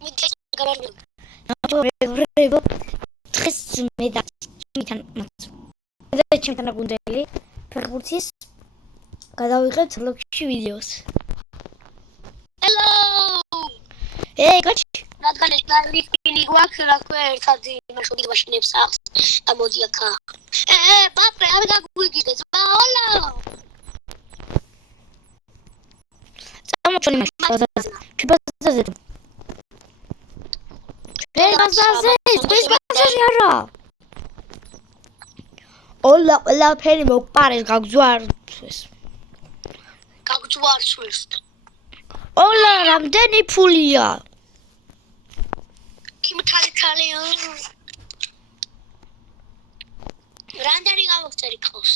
მიდი გამარჯვება. ნაჭრევ დღეს მე და ჩემთან ჩემთან გუნდელი ფეხბურთის გადავიღებთ ლოგში ვიდეოს. Hello! გაჩი რადგან ეს ნარვინი გვაქვს, რა თქმა ერთადი მაშინ მაშინებს აქვს და მოდი აქა. ბატრე, არ გაგვიგიდე, ზაოლა. წამოჩვენი მაშინ ბაზარზე. ბაზარზე. ბაზარზე არა. ყველაფერი მოგპარეს, გაგძვარცვეს. გაგძვარცვეს. ოლა, რამდენი ფულია? კიმთალითალია. რამდენი გამოგწერი ყავს?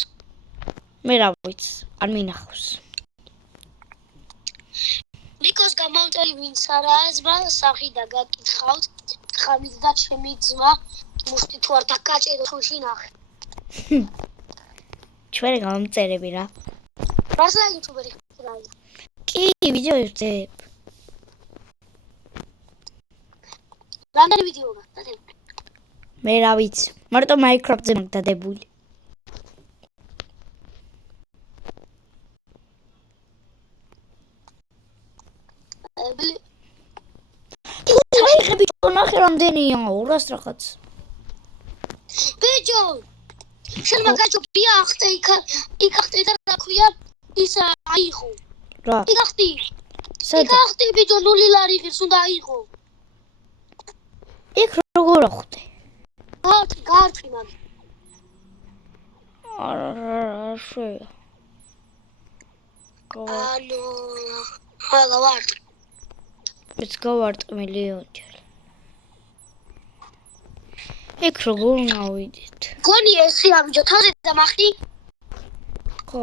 მე რა ვიცი, არ მინახავს. ნიკოს გამომწერი ვინც არაა, ზმა სახი და გაკითხავთ. ხამით და ჩემი ძმა მუშტი თუ არ დაგაჭედო ხუში ნახე. ჩვენ გამომწერები რა. რასა იუთუბერი ხარ? კი, ვიდეო ვიღებ. რამდენი ვიდეო გაქვს? მე რა ვიცი, მარტო Minecraft-ზე მაგ დადებული. ხები ნახე რამდენია 200 რაღაც. ბიჭო შენ მაგაჭო ბიახტე იქახტე და რა ქვია ის აიღო რა იქახტე ბიჭო 0 ლარი ღირს უნდა აიღო იქ როგორ ხვდე გარტი მაგ არა შეა ანუ ხალა ვარ ეს გავარტ მილიონჯერ იქ როგორ მოვიდეთ გონი ესე ამჯო თაზე დამახტი ხო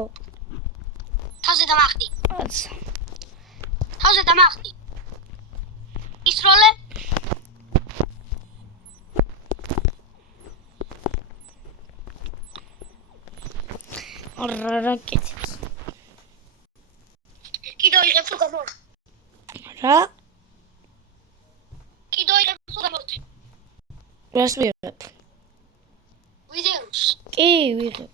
თაზე დამახტი აცა თაზე დამახტი ისროლე არა კეთებს კიდო იღებს თუ გამორ რა კიდო იღებს თუ გამორ რას ვიღებ ვიდეოს კი ვიღებ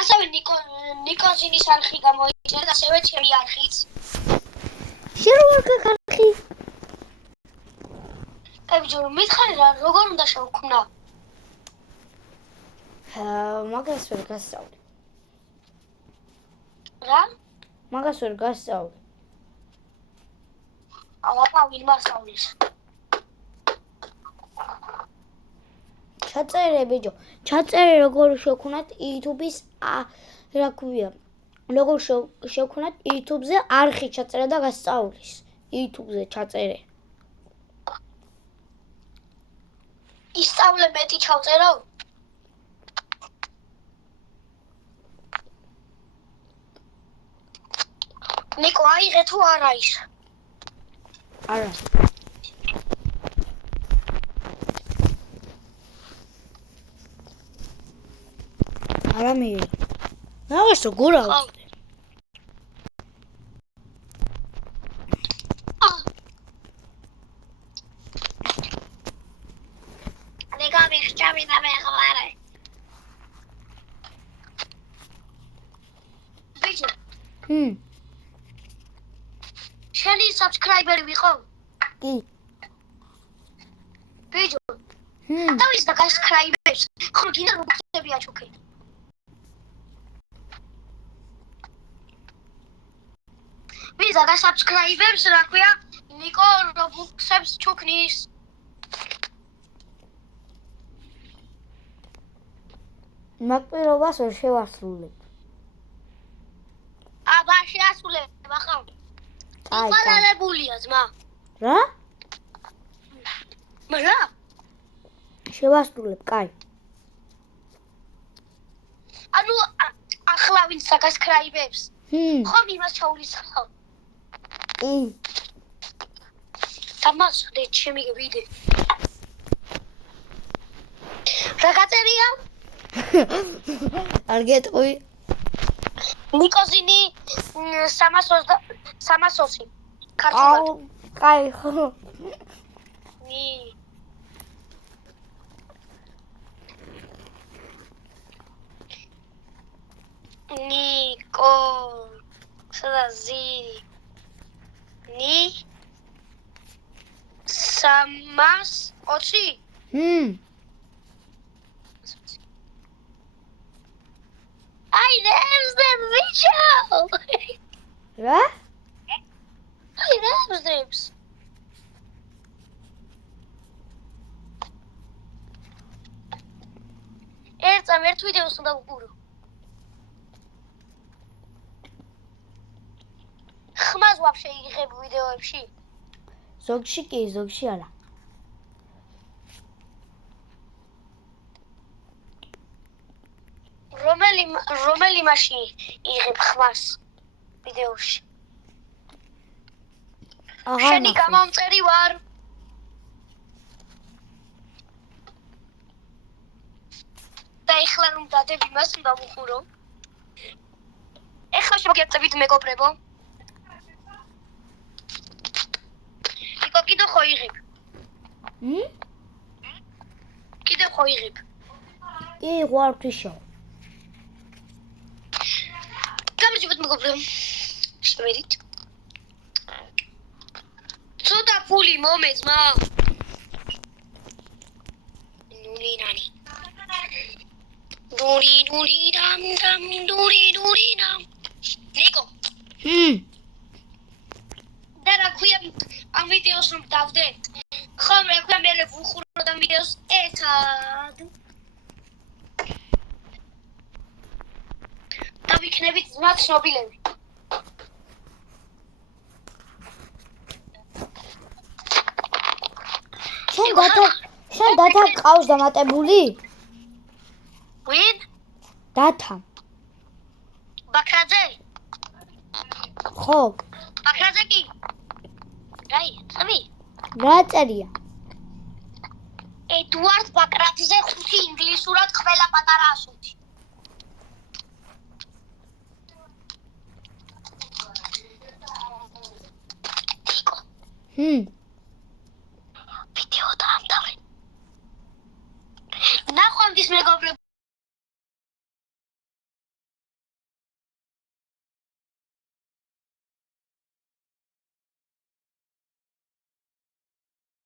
ასევე ნიკოზინის არხი გამოიწერა და ასევე ჩემი არხიც შენ როგორ გაქარხი ბიჭო მითხარი რა როგორ უნდა შევქმნა მაგას ვერ გასწავლე რა მაგას ვერ გასწავლე აბა ვინ მასწავლის ჩაწერე ბიჭო ჩაწერე როგორ შევქმნათ YouTube-ის რა ქვია როგორ შევქმნათ YouTube-ზე არხი ჩაწერა და გასწავლის YouTube-ზე ჩაწერე ისწავლე მეტი ჩავწერო ნიკო აიღე თუ არა ის არა არა მე ნავაშო გურავ ნიკო მიხჭამი და მეხლარე ბიჭო შენი subscriber-ი ვიყო? კი. ბიჭო. დავის და subscribers. ხო, გინდა რობოქსები აჩუქე. ვიზა და subscribers რა ქვია? ნიკო რობოქსებს ჩუქნის. მაგ პირობას ვერ შევასრულებ. აბა შეასრულებ ახლა. იყალებულია ძმა. რა? რა? შევასრულებ, კაი. ანუ ახლა ვინც subscribers? ხომ იმას ჩაულისხავ? კი. დამასხდე ჩემი ვიდეო. რა გაწერია? არ გეტყვი. ნიკოზინი 320 ქართულად. კაი ხო. ნიკოზინი 320 I names them, Mitchell! რა? I names them. ერთ ვიდეოს უნდა ვუყურო. ხმას ვაფშე იღებ ვიდეოებში? ზოგში კი, ზოგში არა. რომელი მაშინ იღებ ხმას ვიდეოში? შენი გამომწერი ვარ. და ეხლა რომ დადები მას უნდა ვუყურო. ეხლა შემოგეწევით მეგობრებო. იკო კიდე ხო იღებ? კიდე ხო იღებ? კი, ღვარფიშო. გამარჯობათ მეგობრებო. შევედით. ცოტა ფული მომეძმა. ნურინანი. დური რამ დური რამ. ნიკო. და რა ქვია ამ ვიდეოს რომ დავდე? ხომ რა ქვია მე ვუყურო და ვიდეოს ერთად. და ვიქნებით ძმა ცნობილები. შენ დათა ყავს დამატებული? ვინ? დათა. ბაქრაძე? ხო. ბაქრაძე კი? რაი, წამი? რა წერია? ედუარდ ბაქრაძე 5 ინგლისურად ყველა პატარა ასოთი. ნიკო.